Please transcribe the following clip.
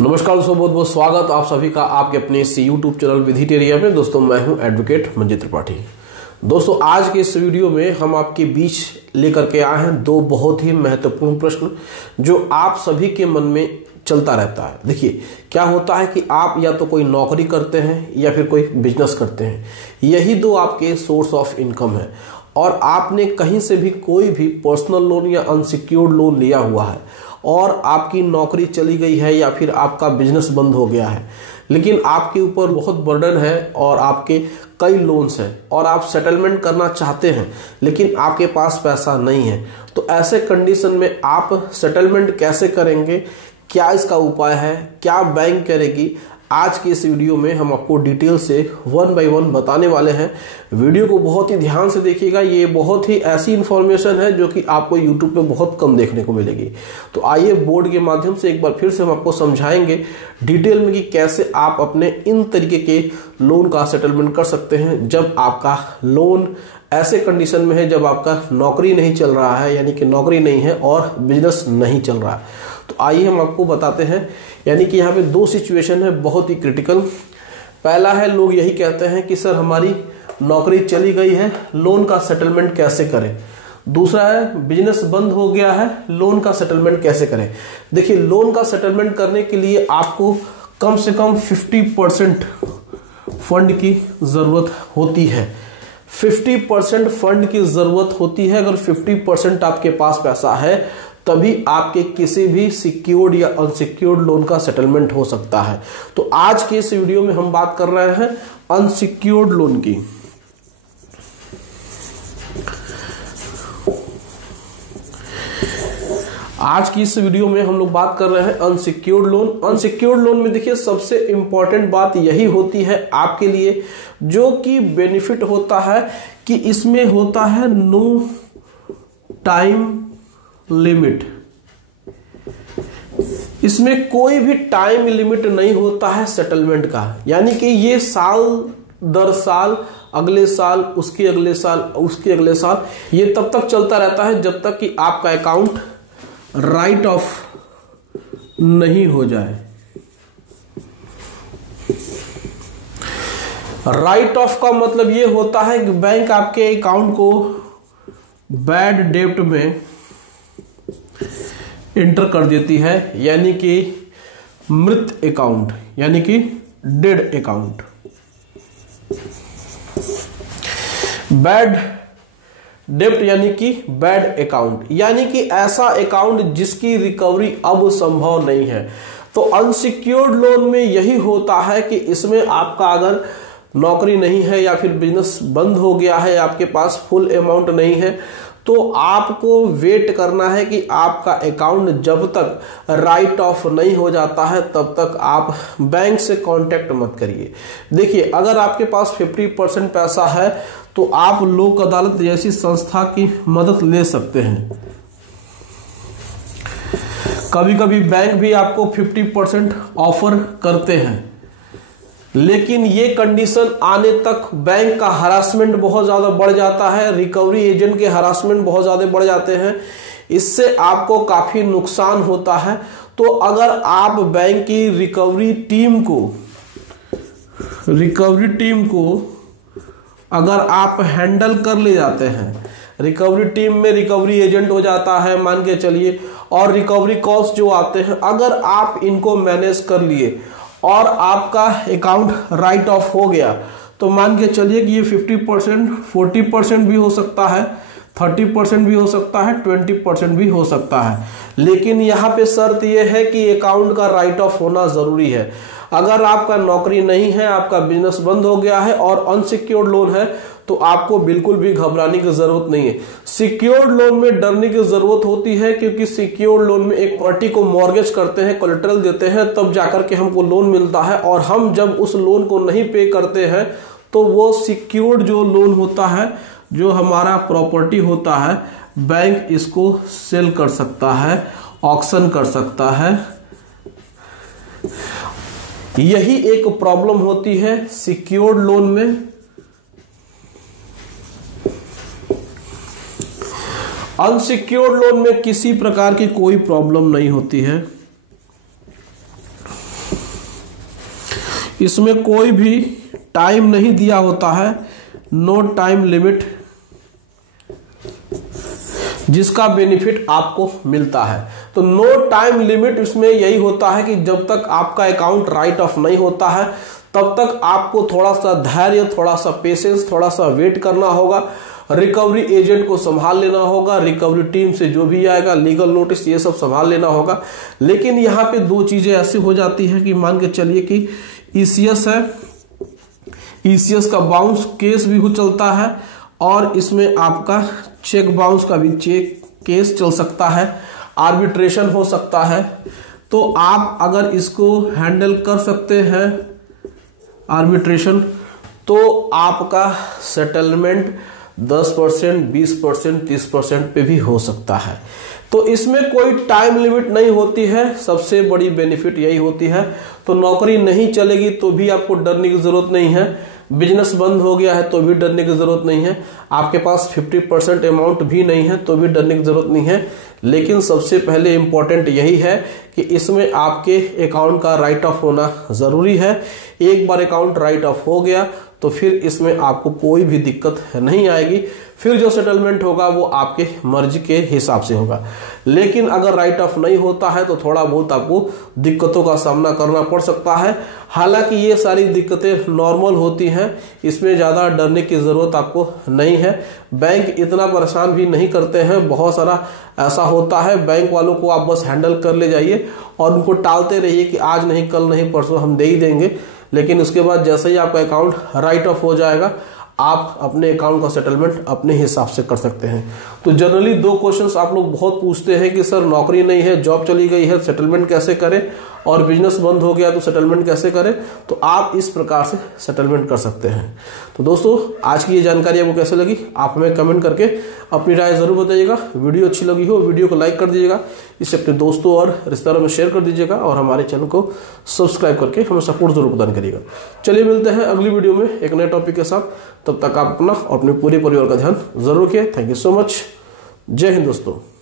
नमस्कार दोस्तों, बहुत बहुत स्वागत आप सभी का आपके अपने इस यूट्यूब चैनल विधिटेरिया में। दोस्तों मैं हूं एडवोकेट मंजीत त्रिपाठी। दोस्तों आज के इस वीडियो में हम आपके बीच लेकर के आए हैं दो बहुत ही महत्वपूर्ण प्रश्न जो आप सभी के मन में चलता रहता है। देखिए क्या होता है कि आप या तो कोई नौकरी करते हैं या फिर कोई बिजनेस करते हैं, यही दो आपके सोर्स ऑफ इनकम है और आपने कहीं से भी कोई भी पर्सनल लोन या अनसिक्योर्ड लोन लिया हुआ है और आपकी नौकरी चली गई है या फिर आपका बिजनेस बंद हो गया है, लेकिन आपके ऊपर बहुत बर्डन है और आपके कई लोन्स हैं और आप सेटलमेंट करना चाहते हैं लेकिन आपके पास पैसा नहीं है। तो ऐसे कंडीशन में आप सेटलमेंट कैसे करेंगे, क्या इसका उपाय है, क्या बैंक करेगी, आज की इस वीडियो में हम आपको डिटेल से वन बाय वन बताने वाले हैं। वीडियो को बहुत ही ध्यान से देखिएगा, ये बहुत ही ऐसी इंफॉर्मेशन है जो कि आपको यूट्यूब पे बहुत कम देखने को मिलेगी। तो आइए बोर्ड के माध्यम से एक बार फिर से हम आपको समझाएंगे डिटेल में कि कैसे आप अपने इन तरीके के लोन का सेटलमेंट कर सकते हैं जब आपका लोन ऐसे कंडीशन में है जब आपका नौकरी नहीं चल रहा है, यानी कि नौकरी नहीं है और बिजनेस नहीं चल रहा है। तो आइए हम आपको बताते हैं, यानी कि यहाँ पे दो सिचुएशन है बहुत ही क्रिटिकल। पहला है लोग यही कहते हैं कि सर हमारी नौकरी चली गई है, लोन का सेटलमेंट कैसे करें। दूसरा है बिजनेस बंद हो गया है, लोन का सेटलमेंट कैसे करें। देखिए लोन का सेटलमेंट करने के लिए आपको कम से कम 50% फंड की जरूरत होती है। 50% फंड की जरूरत होती है। अगर 50% आपके पास पैसा है तभी आपके किसी भी सिक्योर्ड या अनसिक्योर्ड लोन का सेटलमेंट हो सकता है। तो आज के इस वीडियो में हम बात कर रहे हैं अनसिक्योर्ड लोन की। आज की इस वीडियो में हम लोग बात कर रहे हैं अनसिक्योर्ड लोन। अनसिक्योर्ड लोन में देखिए सबसे इंपॉर्टेंट बात यही होती है आपके लिए, जो कि बेनिफिट होता है कि इसमें होता है नो टाइम लिमिट। इसमें कोई भी टाइम लिमिट नहीं होता है सेटलमेंट का, यानी कि ये साल दर साल, अगले साल, उसके अगले साल, उसके अगले साल, ये तब तक चलता रहता है जब तक कि आपका अकाउंट राइट ऑफ नहीं हो जाए। राइट ऑफ का मतलब ये होता है कि बैंक आपके अकाउंट को बैड डेब्ट में इंटर कर देती है, यानी कि मृत अकाउंट, यानी कि डेड अकाउंट। बैड डेब्ट यानी कि बैड अकाउंट, यानी कि ऐसा अकाउंट जिसकी रिकवरी अब संभव नहीं है। तो अनसिक्योर्ड लोन में यही होता है कि इसमें आपका अगर नौकरी नहीं है या फिर बिजनेस बंद हो गया है, आपके पास फुल अमाउंट नहीं है, तो आपको वेट करना है कि आपका अकाउंट जब तक राइट ऑफ नहीं हो जाता है तब तक आप बैंक से कांटेक्ट मत करिए। देखिए अगर आपके पास 50% पैसा है तो आप लोक अदालत जैसी संस्था की मदद ले सकते हैं। कभी कभी बैंक भी आपको 50% ऑफर करते हैं, लेकिन ये कंडीशन आने तक बैंक का हरासमेंट बहुत ज्यादा बढ़ जाता है, रिकवरी एजेंट के हरासमेंट बहुत ज्यादा बढ़ जाते हैं, इससे आपको काफी नुकसान होता है। तो अगर आप बैंक की रिकवरी टीम को अगर आप हैंडल कर ले जाते हैं, रिकवरी टीम में रिकवरी एजेंट हो जाता है मान के चलिए, और रिकवरी कॉस्ट जो आते हैं अगर आप इनको मैनेज कर लिए और आपका अकाउंट राइट ऑफ हो गया, तो मान के चलिए कि ये 50%, 40% भी हो सकता है, 30% भी हो सकता है, 20% भी हो सकता है, लेकिन यहाँ पे शर्त यह है कि अकाउंट का राइट ऑफ होना जरूरी है। अगर आपका नौकरी नहीं है, आपका बिजनेस बंद हो गया है और अनसिक्योर्ड लोन है, तो आपको बिल्कुल भी घबराने की जरूरत नहीं है। सिक्योर्ड लोन में डरने की जरूरत होती है, क्योंकि सिक्योर्ड लोन में एक पार्टी को मॉर्गेज करते हैं, कोलेटरल देते हैं, तब जाकर के हमको लोन मिलता है, और हम जब उस लोन को नहीं पे करते हैं तो वो सिक्योर्ड जो लोन होता है, जो हमारा प्रॉपर्टी होता है, बैंक इसको सेल कर सकता है, ऑक्शन कर सकता है। यही एक प्रॉब्लम होती है सिक्योर्ड लोन में। अनसिक्योर्ड लोन में किसी प्रकार की कोई प्रॉब्लम नहीं होती है। इसमें कोई भी टाइम नहीं दिया होता है, नो टाइम लिमिट, जिसका बेनिफिट आपको मिलता है। तो नो टाइम लिमिट इसमें यही होता है कि जब तक आपका अकाउंट राइट ऑफ नहीं होता है तब तक आपको थोड़ा सा धैर्य, थोड़ा सा पेशेंस, थोड़ा सा वेट करना होगा। रिकवरी एजेंट को संभाल लेना होगा, रिकवरी टीम से जो भी आएगा, लीगल नोटिस, ये सब संभाल लेना होगा। लेकिन यहाँ पे दो चीजें ऐसी हो जाती है कि मान के चलिए कि ईसीएस है, ईसीएस का बाउंस केस भी हो चलता है और इसमें आपका चेक बाउंस का भी चेक केस चल सकता है, आर्बिट्रेशन हो सकता है। तो आप अगर इसको हैंडल कर सकते हैं आर्बिट्रेशन, तो आपका सेटलमेंट 10%, 20%, 30% पे भी हो सकता है। तो इसमें कोई टाइम लिमिट नहीं होती है, सबसे बड़ी बेनिफिट यही होती है। तो नौकरी नहीं चलेगी तो भी आपको डरने की जरूरत नहीं है, बिजनेस बंद हो गया है तो भी डरने की जरूरत नहीं है, आपके पास 50% अमाउंट भी नहीं है तो भी डरने की जरूरत नहीं है। लेकिन सबसे पहले इंपॉर्टेंट यही है कि इसमें आपके अकाउंट का राइट ऑफ होना जरूरी है। एक बार अकाउंट राइट ऑफ हो गया तो फिर इसमें आपको कोई भी दिक्कत नहीं आएगी। फिर जो सेटलमेंट होगा वो आपके मर्जी के हिसाब से होगा। लेकिन अगर राइट ऑफ नहीं होता है तो थोड़ा बहुत आपको दिक्कतों का सामना करना पड़ सकता है। हालांकि ये सारी दिक्कतें नॉर्मल होती हैं, इसमें ज़्यादा डरने की ज़रूरत आपको नहीं है। बैंक इतना परेशान भी नहीं करते हैं, बहुत सारा ऐसा होता है। बैंक वालों को आप बस हैंडल कर ले जाइए और उनको टालते रहिए कि आज नहीं, कल नहीं, परसों हम दे ही देंगे। लेकिन उसके बाद जैसे ही आपका अकाउंट राइट ऑफ हो जाएगा, आप अपने अकाउंट का सेटलमेंट अपने हिसाब से कर सकते हैं। तो जनरली दो क्वेश्चंस आप लोग बहुत पूछते हैं कि सर नौकरी नहीं है, जॉब चली गई है, सेटलमेंट कैसे करें, और बिजनेस बंद हो गया तो सेटलमेंट कैसे करें। तो आप इस प्रकार से सेटलमेंट कर सकते हैं। तो दोस्तों, आज की ये जानकारी आपको कैसे लगी आप हमें कमेंट करके अपनी राय जरूर बताइएगा। वीडियो अच्छी लगी हो वीडियो को लाइक कर दीजिएगा, इसे अपने दोस्तों और रिश्तेदारों में शेयर कर दीजिएगा और हमारे चैनल को सब्सक्राइब करके हमें सपोर्ट जरूर प्रदान करिएगा। चलिए मिलते हैं अगली वीडियो में एक नए टॉपिक के साथ। तब तक आप अपना और अपने पूरे परिवार का ध्यान जरूर रखिए। Thank you so much. जय हिंद दोस्तों।